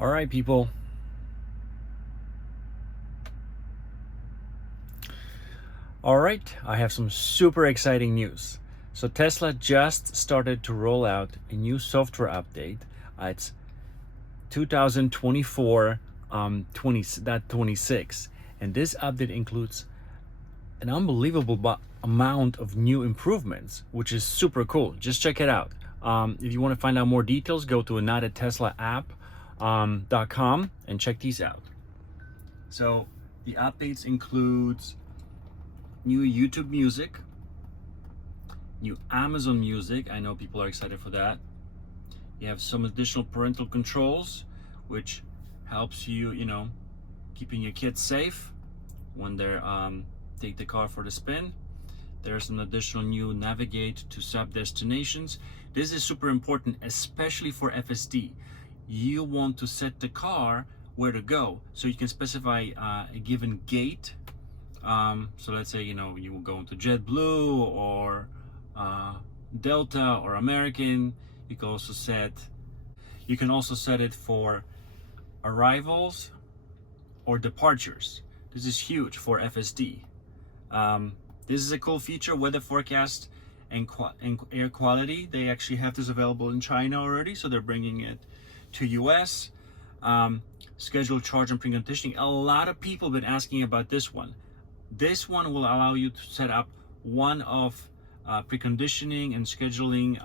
All right, people. All right, I have some super exciting news. So Tesla just started to roll out a new software update. It's 2024 26, and this update includes an unbelievable amount of new improvements, which is super cool. Just check it out. If you want to find out more details, go to anotherteslaapp.com and check these out. So the updates includes new YouTube music, new Amazon music. I know people are excited for that. You have some additional parental controls, which helps you, keeping your kids safe when they're take the car for the spin. There's an additional new navigate to sub destinations. This is super important, especially for FSD. You want to set the car where to go, so you can specify a given gate. So let's say you will go into JetBlue or Delta or American. You can also set it for arrivals or departures. This is huge for FSD. This is a cool feature, weather forecast and air quality. They actually have this available in China already, so they're bringing it to US. Scheduled charge and preconditioning. A lot of people have been asking about this one. This one will allow you to set up one of preconditioning and scheduling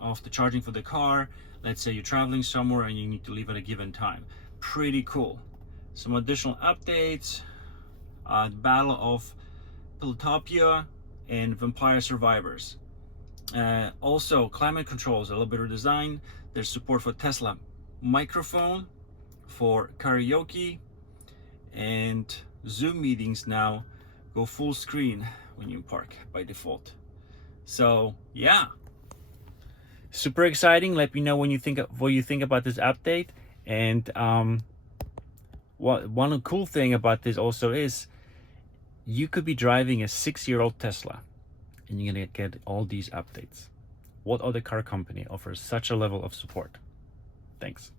of the charging for the car. Let's say you're traveling somewhere and you need to leave at a given time. Pretty cool. Some additional updates. Battle of Polytopia and Vampire Survivors. Also, climate controls, a little bit of design. There's support for Tesla microphone, for Karaoke, and Zoom meetings now go full screen when you park by default. So yeah, super exciting. Let me know what you think about this update. And one cool thing about this also is you could be driving a 6-year-old Tesla and you're gonna get all these updates. What other car company offers such a level of support? Thanks.